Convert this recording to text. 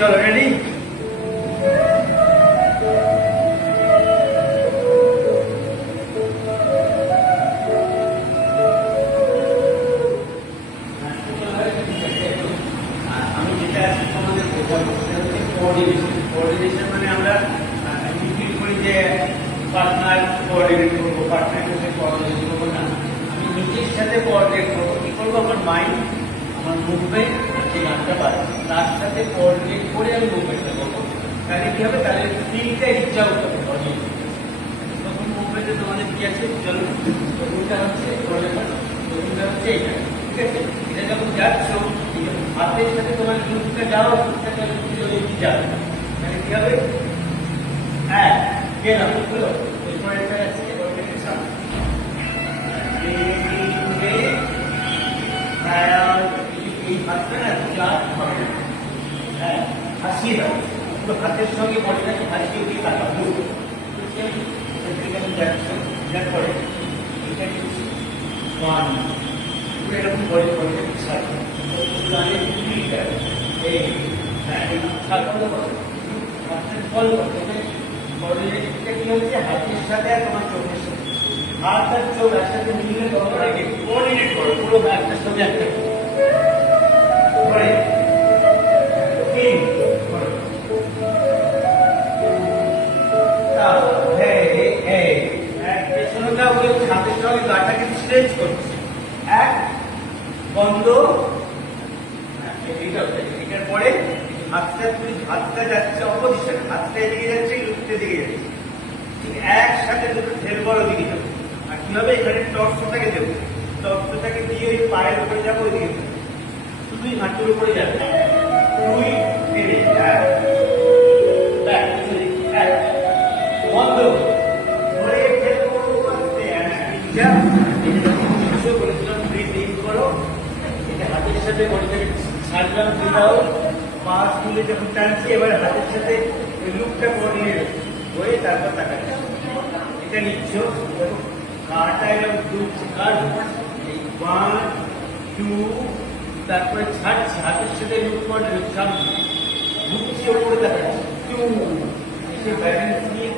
চলো রেডি। আমি যেটা তোমাদের কোঅর্ডিনেশন মানে আমরা ফিল করি যে পার্টনার কোঅর্ডিনেট করবো, পার্টনারের সাথে কোঅর্ডিনেট করবো না, আমি নিজের সাথে কোঅর্ডিনেট করবো। কি করবো? আমার মাইন্ড, আমার মুভমেন্ট, যে গানটা পারে তার সাথে কোঅর্ডিনেট করে আমি মুভমেন্টটা করবো। তাহলে কি হবে? তাহলে ফিলটা ইচ্ছা হতে হবে। তখন মুভমেন্টে তোমাদের কি আছে? চলো, প্রথমটা হচ্ছে প্রথমটা হচ্ছে এটা, ঠিক আছে? এটা যখন যাচ্ছ হাতের সাথে তোমার লুকটা যাও, লুকটা যাবে, মানে কি হবে? হ্যাঁ, গেলাম, বুঝলো? এরপরে একটা আছে ওইটাকে সামনে এই হাতটা না চাপ হবে, হ্যাঁ, হাসিয়ে দাও, পুরো হাতের সঙ্গে বডিটাকে হাসিয়ে দিয়ে তাকাবো। পরে এটা ওয়ান এরকম বডি বডিটাকে সাজাবো, এই হ্যাঁ সাজানো ফলো করতে বডিটা কি হচ্ছে? হাতের সাথে আর তোমার চোখের সাথে, হাত আর চোখ একসাথে মিলিয়ে তোমরা কোঅর্ডিনেট করো পুরো একটা ছবি একটা করে হাতের সঙ্গে গাটাকে স্ট্রেচ করছে। এক বন্ধ, এটার পরে হাতটা যাচ্ছে অপোজিশন, হাতটা এদিকে যাচ্ছে, লুকটা দিকে যাচ্ছে, ঠিক একসাথে দুটো ঢেল বড় দিকে যাবে। আর কি হবে? এখানে টর্সটাকে দেবো, টর্সটাকে দিয়ে ওই পায়ের উপরে যাবো, ওইদিকে শুধুই হাঁটুর উপরে যাবে। দুই বন্ধ ধরে হাতের সাথে বডিটাকে ছাড়লাম, দিলাও পাশ তুলে যখন টানছি, এবার হাতের সাথে ওই লুকটা কোঅর্ডিনেট হয়ে তারপর তাকাচ্ছি। এটা নিচ্ছ কাটা এরকম দুলছে, কাট ওয়ান টু, তারপরে ছাড়ছি, হাতের সাথে লুক কোঅর্ডিনেট সামনে ঢুকছি, ওপরে দেখাচ্ছি টু, ব্যালেন্স নিয়ে